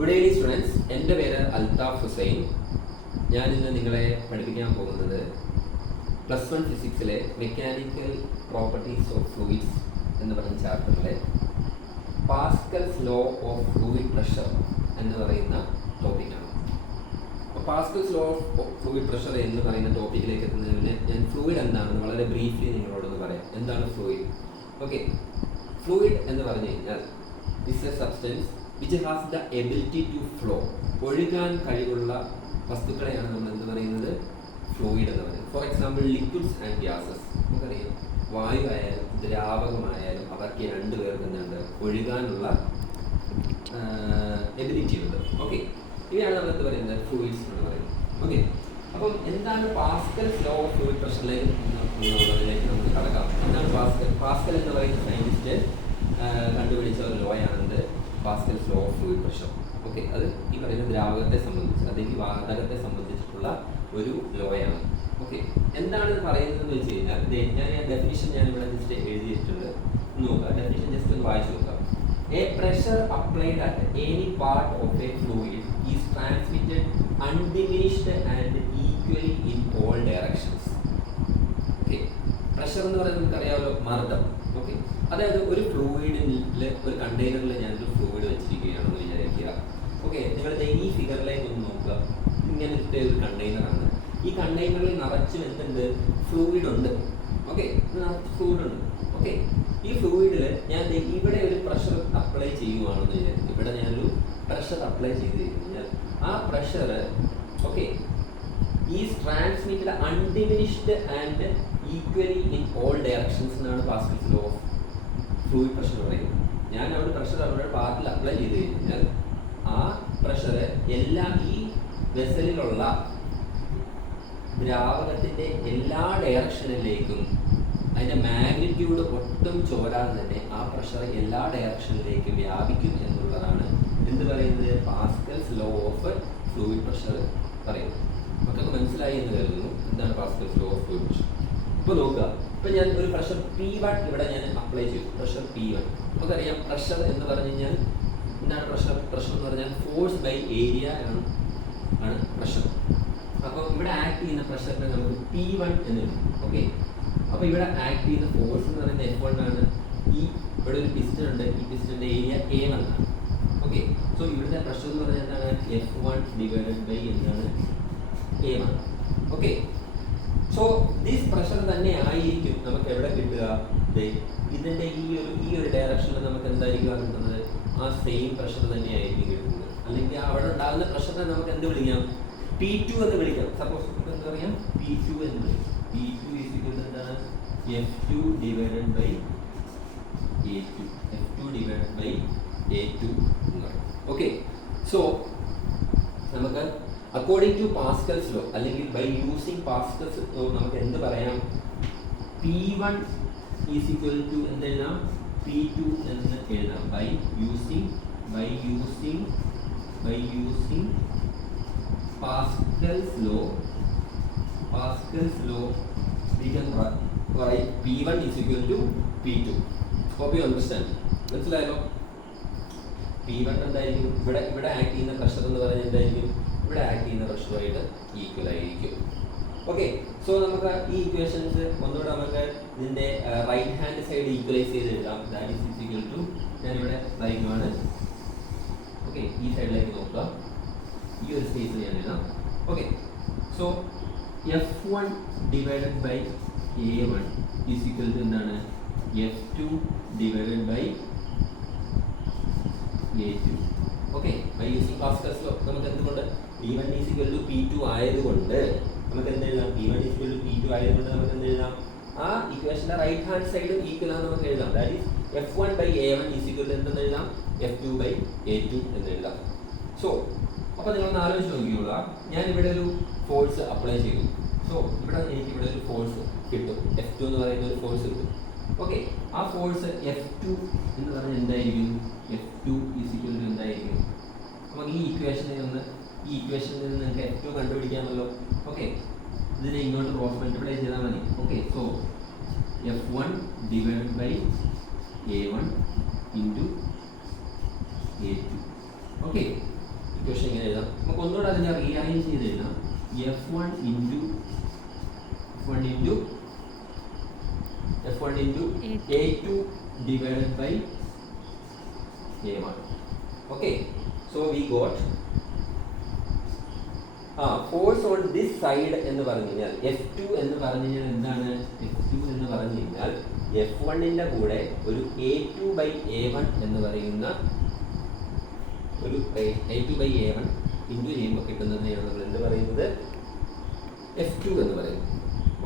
Good evening students, എൻ്റെ പേര് അൽതാഫ് ഹുസൈൻ. ഞാനിന്ന് നിങ്ങളെ പഠിപ്പിക്കാൻ പോകുന്നത് +1 ഫിസിക്സിലെ മെക്കാനിക്കൽ പ്രോപ്പർട്ടീസ് ഓഫ് ഫ്ലൂയിഡ്സ് എന്ന് പറയുന്ന ചാപ്റ്ററിലെ Pascal's law of fluid pressure എന്ന് പറയുന്ന ടോപ്പിക്കാണ്. അപ്പോൾ Pascal's law of fluid pressure എന്ന് പറയുന്ന ടോപ്പിക്കിലേക്ക് എത്തുന്നതിന് ഞാൻ ഫ്ലൂയിഡ് എന്താണെന്ന് വളരെ ബ്രീഫ്ലി നിങ്ങളോടൊന്ന് പറയാം. എന്താണ് ഫ്ലൂയിഡ്? ഓക്കെ, ഫ്ലൂയിഡ് എന്ന് പറഞ്ഞു കഴിഞ്ഞാൽ it's a substance which has the ability to flow. ഒഴുകാൻ കഴിവുള്ള വസ്തുക്കളെയാണ് നമ്മൾ എന്ത് പറയുന്നത്? ഫ്ലൂയിഡ് എന്ന് പറയുന്നത്. For example liquids and gases. നമുക്കറിയാം, വായു ആയാലും ദ്രാവകമായാലും അവർക്ക് രണ്ടുപേർക്ക് എന്തുണ്ട്? ഒഴുകാനുള്ള എബിലിറ്റി ഉണ്ട്. ഓക്കെ, ഇവയാണ് നമ്മൾ എന്ത് പറയുന്നത്? ഫ്ലൂയിഡ്സ് എന്ന് പറയുന്നത്. ഓക്കെ, അപ്പം എന്താണ് പാസ്കൽസ് ലോ ഓഫ് ഫ്ലൂയിഡ് പ്രഷറിലേക്ക് എന്നുള്ളതിലേക്ക് നമുക്ക് കടക്കാം. എന്താണ് പാസ്കൽ എന്ന് പറയുന്ന സയൻറ്റിസ്റ്റ് കണ്ടുപിടിച്ച ഒരു ലോയാണെന്ത്? Pascal's law of fluid pressure. Okay, അത് ഈ പറയുന്ന ദ്രാവകത്തെ സംബന്ധിച്ച്, അല്ലെങ്കിൽ വാതകത്തെ സംബന്ധിച്ചിട്ടുള്ള ഒരു ലോയാണ്. ഓക്കെ, എന്താണ് ഇത് പറയുന്നതെന്ന് വെച്ച് കഴിഞ്ഞാൽ ഞാൻ ഡെഫിനിഷൻ ഞാനിവിടെ ജസ്റ്റ് എഴുതിയിട്ടുണ്ട്. നോക്കുക, ഡെഫിനിഷൻ ജസ്റ്റ് ഒന്ന് വായിച്ചു നോക്കാം. A pressure applied at any part of A fluid is transmitted undiminished and equally in all directions. Okay, pressure എന്ന് പറയുന്നത് നമുക്കറിയാമല്ലോ, മർദ്ദം. ഓക്കെ, അതായത് ഒരു ഫ്ലൂയിഡിൽ, ഒരു കണ്ടെയ്നറിൽ ഞാനൊരു ഫ്ലൂയിഡ് വെച്ചിരിക്കുകയാണെന്ന് വിചാരിക്കുക. ഓക്കെ, നിങ്ങളുടെ ഈ ഫിഗറിലേക്ക് ഒന്ന് നോക്കുക. ഇങ്ങനത്തെ ഒരു കണ്ടെയ്നറാണ്. ഈ കണ്ടെയ്നറിൽ നിറച്ചും എന്തുണ്ട്? ഫ്ലൂയിഡ് ഉണ്ട്. ഓക്കെ, നിറച്ച് ഫ്ലൂയിഡ് ഉണ്ട്. ഓക്കെ, ഈ ഫ്ലൂയിഡിൽ ഞാൻ ഇവിടെ ഒരു പ്രഷർ അപ്ലൈ ചെയ്യുവാണെന്ന് വിചാരിക്കും. ഇവിടെ ഞാനൊരു പ്രഷർ അപ്ലൈ ചെയ്ത് കഴിഞ്ഞാൽ ആ pressure okay is transmitted undiminished and equally in all directions എന്നാണ് Pascal's law of fluid pressure പറയുന്നത്. ഞാൻ അവിടെ പ്രഷർ അവരുടെ പാർട്ടിൽ അപ്ലൈ ചെയ്ത് കഴിഞ്ഞാൽ ആ പ്രഷർ എല്ലാം ഈ വെസലിലുള്ള ദ്രാവകത്തിൻ്റെ എല്ലാ ഡയറക്ഷനിലേക്കും അതിൻ്റെ മാഗ്നിറ്റ്യൂഡ് ഒട്ടും ചോരാതെ തന്നെ ആ പ്രഷർ എല്ലാ ഡയറക്ഷനിലേക്കും വ്യാപിക്കും എന്നുള്ളതാണ് എന്ത് പറയുന്നത്? Pascal's law of fluid pressure പറയുന്നത്. മക്കൾക്ക് മനസ്സിലായി എന്ന് കരുതുന്നു എന്താണ് Pascal's law of fluid pressure. ഇപ്പോൾ നോക്കുക, ഇപ്പം ഞാൻ ഒരു പ്രഷർ P1 ഇവിടെ ഞാൻ അപ്ലൈ ചെയ്തു. പ്രഷർ P1 നമുക്കറിയാം. പ്രഷർ എന്ന് പറഞ്ഞു കഴിഞ്ഞാൽ എന്താണ് പ്രഷർ? പ്രഷർ എന്ന് പറഞ്ഞാൽ ഫോഴ്സ് ബൈ ഏരിയ ആണ് പ്രഷർ. അപ്പോൾ ഇവിടെ ആക്ട് ചെയ്യുന്ന പ്രഷറിനെ നമുക്ക് P1 എന്ന് എഴുതും. ഓക്കെ, അപ്പോൾ ഇവിടെ ആക്ട് ചെയ്യുന്ന ഫോഴ്സ് എന്ന് പറയുന്നത് F1 ആണ്. ഇവിടെ ഒരു പിസ്റ്റൺ ഉണ്ട്. ഈ പിസ്റ്റൻ്റെ ഏരിയ A1 ആണ്. ഓക്കെ, സോ ഇവിടുത്തെ പ്രഷർ എന്ന് പറഞ്ഞാൽ എന്താണ്? F1 ഡിവൈഡഡ് ബൈ എന്താണ്? A1. Okay, so this pressure തന്നെ ആയിരിക്കും നമുക്ക് എവിടെ കിട്ടുക? ഇതിൻ്റെ ഈ ഒരു ഡയറക്ഷനിൽ നമുക്ക് എന്തായിരിക്കും കിട്ടുന്നത്? ആ സെയിം പ്രഷർ തന്നെ ആയിരിക്കും കിട്ടുന്നത്. അല്ലെങ്കിൽ അവിടെ ഉണ്ടാകുന്ന പ്രഷറിനെ നമുക്ക് എന്ത് വിളിക്കാം? P2 എന്ന് വിളിക്കാം. സപ്പോസ് നമുക്ക് എന്താ പറയാം? P2 എന്ന് വിളിക്കാം. P2 ഈസ് ഈക്വൽ ടു എന്താണ്? F2 divided by A2. F2 divided by A2 എന്ന് പറയും. ഓക്കെ, സോ നമുക്ക് അക്കോർഡിംഗ് ടു പാസ്കൽസ് ലോ അല്ലെങ്കിൽ ബൈ യൂസിങ് പാസ്കൽസ് ലോ നമുക്ക് എന്ത് പറയാം? P1 is equal to എന്തെഴുതാം? P2 എന്ന് എഴുതാം. By using Pascal's law we can write P1 is equal to P2. Hope you understand. മനസ്സിലായല്ലോ? P1 എന്തായിരിക്കും? ഇവിടെ ആക്ട് ചെയ്യുന്ന പ്രഷർ എന്ന് പറയുന്നത് എന്തായിരിക്കും? ഇവിടെ ആക്ട് ചെയ്യുന്ന പ്രഷറുമായിട്ട് ഈക്വൽ ആയിരിക്കും. ഓക്കെ, സോ നമുക്ക് ഈ ഇക്വേഷൻസ് ഒന്നുകൂടെ നമുക്ക് ഇതിൻ്റെ റൈറ്റ് ഹാൻഡ് സൈഡ് ഈക്വലൈസ് ചെയ്ത് എഴുതാം. ദാറ്റ് ഈസ് ഈക്വൽ ടു, ഞാനിവിടെ വരയ്ക്കുവാണ്. ഓക്കെ, ഈ സൈഡിലേക്ക് നോക്കുക. ഈ ഒരു സ്പേസിൽ ഞാൻ എഴുതാം. Okay, so F1 divided by A1 is equal to എന്താണ്? F2 divided by A2. Okay, by using Pascal's law നമുക്ക് എന്തുകൊണ്ട് P1 is equal to P2 ആയതുകൊണ്ട് നമുക്ക് എന്ത് എഴുതാം? P1 is equal to P2 ആയതുകൊണ്ട് നമുക്ക് എന്ത് എഴുതാം? ആ ഇക്വേഷൻ്റെ റൈറ്റ് ഹാൻഡ് സൈഡ് ഈക്വൽ ആണ് നമുക്ക് എഴുതാം. That is F1 by A1 is equal to എന്തെന്ന് എഴുതാം? F2 ബൈ A2 എന്ന് എഴുതാം. സോ അപ്പോൾ നിങ്ങളൊന്ന് ആലോചിച്ച് നോക്കിയോളൂ. ഞാൻ ഇവിടെ ഒരു ഫോഴ്സ് അപ്ലൈ ചെയ്തു. സോ എനിക്ക് ഇവിടെ ഒരു ഫോഴ്സ് കിട്ടും. F2 എന്ന് പറയുന്ന ഒരു ഫോഴ്സ് കിട്ടും. ഓക്കെ, ആ ഫോഴ്സ് F2 എന്ന് പറഞ്ഞാൽ എന്തായിരിക്കും? F2 ഈസ് ഈക്വൽ ടു എന്തായിരിക്കും? നമുക്ക് ഈ ഇക്വേഷനിൽ നിന്ന് നിങ്ങൾക്ക് F2 കണ്ടുപിടിക്കാമല്ലോ. ഓക്കെ, ഇതിനെ ഇങ്ങോട്ട് ക്രോസ് മൾട്ടിപ്ലൈ ചെയ്താൽ മതി. Okay, so F1 divided by A1 into A2. Okay, equation ഇങ്ങനെ എഴുതാം. നമുക്ക് ഒന്നുകൂടെ അതിനെ റീഅറേഞ്ച് ചെയ്ത് എഴുതാം. F1 into A2 divided by A1. Okay, so we got force on this side എന്ന് പറഞ്ഞു കഴിഞ്ഞാൽ F2 എന്ന് പറഞ്ഞു കഴിഞ്ഞാൽ എന്താണ്? F2 എന്ന് പറഞ്ഞു കഴിഞ്ഞാൽ F1ൻ്റെ കൂടെ ഒരു A2/A1 എന്ന് പറയുന്ന ഒരു A2/A1 ഇൻറ്റു ചെയ്യുമ്പോൾ കിട്ടുന്നതിനെയാണ് നമ്മൾ എന്ത് പറയുന്നത്? F2 എന്ന് പറയുന്നത്.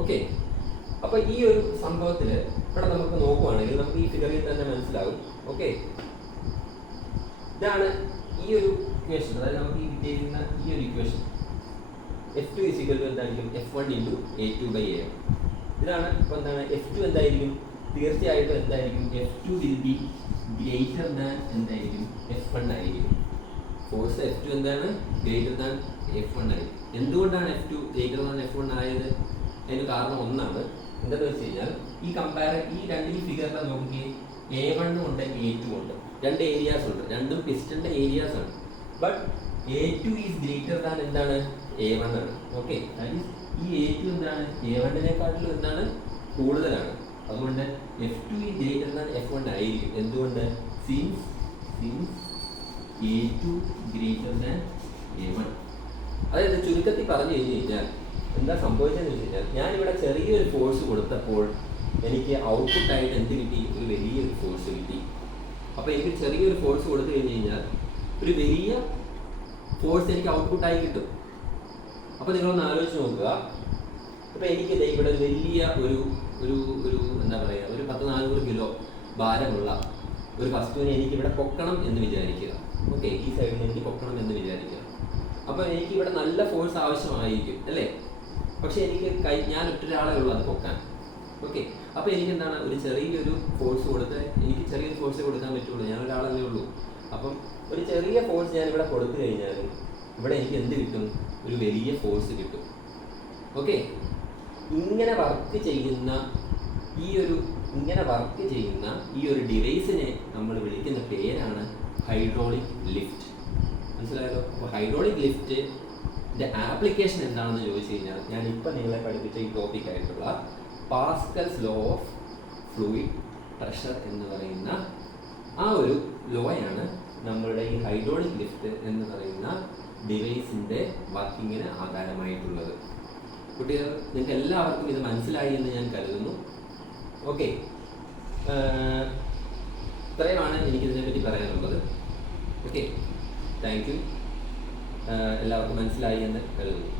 ഓക്കെ, അപ്പോൾ ഈ ഒരു സംഭവത്തിൽ ഇവിടെ നമുക്ക് നോക്കുവാണെങ്കിൽ നമുക്ക് ഈ ഫിഗറിൽ തന്നെ മനസ്സിലാവും. ഓക്കെ, ഇതാണ് ഈ ഒരു ഇക്വേഷൻ, അതായത് നമുക്ക് ഈ കിട്ടിയിരിക്കുന്ന ഈ ഒരു ഇക്വേഷൻ F2 = എന്തായിരിക്കും? F1 × A2/A1. ഇതാണ്. ഇപ്പോൾ എന്താണ് F2 എന്തായിരിക്കും? തീർച്ചയായിട്ടും എന്തായിരിക്കും? F2 will be greater than എന്തായിരിക്കും? F1 ആയിരിക്കും. ഫോഴ്സ് F2 എന്താണ്? ഗ്രേറ്റർ ദാൻ F1 ആയിരിക്കും. എന്തുകൊണ്ടാണ് F2 ഗ്രേറ്റർ ദാൻ F1 ആയത്? അതിന് കാരണം ഒന്നാണ്. എന്താണെന്ന് വെച്ച് കഴിഞ്ഞാൽ ഈ രണ്ട് ഈ ഫിഗറിനെ നോക്കി A1 ഉണ്ട് A2 ഉണ്ട്, രണ്ട് ഏരിയാസ് ഉണ്ട്, രണ്ടും പിസ്റ്റന്റെ ഏരിയാസ് ആണ്. But A2 is greater than എന്താണ്? A1 ആണ്. ഓക്കെ, ഈ A2 എന്താണ്? A1-നേക്കാട്ടിലും എന്താണ്? കൂടുതലാണ്. അതുകൊണ്ട് F2 is greater than F1 ആയിരിക്കും. എന്തുകൊണ്ട്? Since A2 greater than A1. അതായത് ചുരുക്കത്തിൽ പറഞ്ഞു കഴിഞ്ഞാൽ എന്താ സംഭവിച്ചതെന്ന് വെച്ച് കഴിഞ്ഞാൽ ഞാനിവിടെ ചെറിയൊരു ഫോഴ്സ് കൊടുത്തപ്പോൾ എനിക്ക് ഔട്ട്പുട്ടായിട്ട് എന്ത് കിട്ടി? ഒരു വലിയൊരു ഫോഴ്സ് കിട്ടി. അപ്പോൾ എനിക്ക് ചെറിയൊരു ഫോഴ്സ് കൊടുത്തു കഴിഞ്ഞ് കഴിഞ്ഞാൽ ഒരു വലിയ ഫോഴ്സ് എനിക്ക് ഔട്ട്പുട്ടായി കിട്ടും. അപ്പോൾ നിങ്ങളൊന്ന് ആലോചിച്ച് നോക്കുക. ഇപ്പോൾ എനിക്ക് ഇവിടെ വലിയ ഒരു എന്താ പറയുക, ഒരു 10-400 കിലോ ഭാരമുള്ള ഒരു വസ്തുവിനെ എനിക്കിവിടെ പൊക്കണം എന്ന് വിചാരിക്കുക. ഓക്കെ, ഈ സൈഡിൽ എനിക്ക് പൊക്കണം എന്ന് വിചാരിക്കുക. അപ്പോൾ എനിക്കിവിടെ നല്ല ഫോഴ്സ് ആവശ്യമായിരിക്കും അല്ലേ? പക്ഷേ ഞാൻ ഒറ്റൊരാളെ ഉള്ളൂ അത് പൊക്കാൻ. ഓക്കെ, അപ്പോൾ എനിക്കെന്താണ്? ഒരു ചെറിയൊരു ഫോഴ്സ് കൊടുത്ത് എനിക്ക് ചെറിയൊരു ഫോഴ്സ് കൊടുക്കാൻ പറ്റുള്ളൂ, ഞാൻ ഒരാളല്ലേ ഉള്ളൂ. അപ്പം ഒരു ചെറിയ ഫോഴ്സ് ഞാനിവിടെ കൊടുത്തു കഴിഞ്ഞാൽ ഇവിടെ എനിക്ക് എന്ത് കിട്ടും? ഒരു വലിയ ഫോഴ്സ് കിട്ടും. ഓക്കെ, ഇങ്ങനെ വർക്ക് ചെയ്യുന്ന ഈ ഒരു ഡിവൈസിനെ നമ്മൾ വിളിക്കുന്ന പേരാണ് ഹൈഡ്രോളിക് ലിഫ്റ്റ്. മനസ്സിലായല്ലോ? അപ്പോൾ ഹൈഡ്രോളിക് ലിഫ്റ്റിൻ്റെ ആപ്ലിക്കേഷൻ എന്താണെന്ന് ചോദിച്ചു കഴിഞ്ഞാൽ ഞാൻ ഇപ്പം നിങ്ങളെ പഠിപ്പിച്ച ഈ ടോപ്പിക്കായിട്ടുള്ള Pascal's law of fluid pressure എന്ന് പറയുന്ന ആ ഒരു ലോയാണ് നമ്മളുടെ ഈ ഹൈഡ്രോളിക് ലിഫ്റ്റ് എന്ന് പറയുന്ന ഡിവൈസിൻ്റെ വർക്കിങ്ങിന് ആധാരമായിട്ടുള്ളത്. കുട്ടികൾ, നിങ്ങൾക്ക് എല്ലാവർക്കും ഇത് മനസ്സിലായി എന്ന് ഞാൻ കരുതുന്നു. ഓക്കെ, ഇത്രയുമാണ് എനിക്കിതിനെപ്പറ്റി പറയാനുള്ളത്. Okay, thank you. എല്ലാവർക്കും മനസ്സിലായി എന്ന് കരുതുന്നു.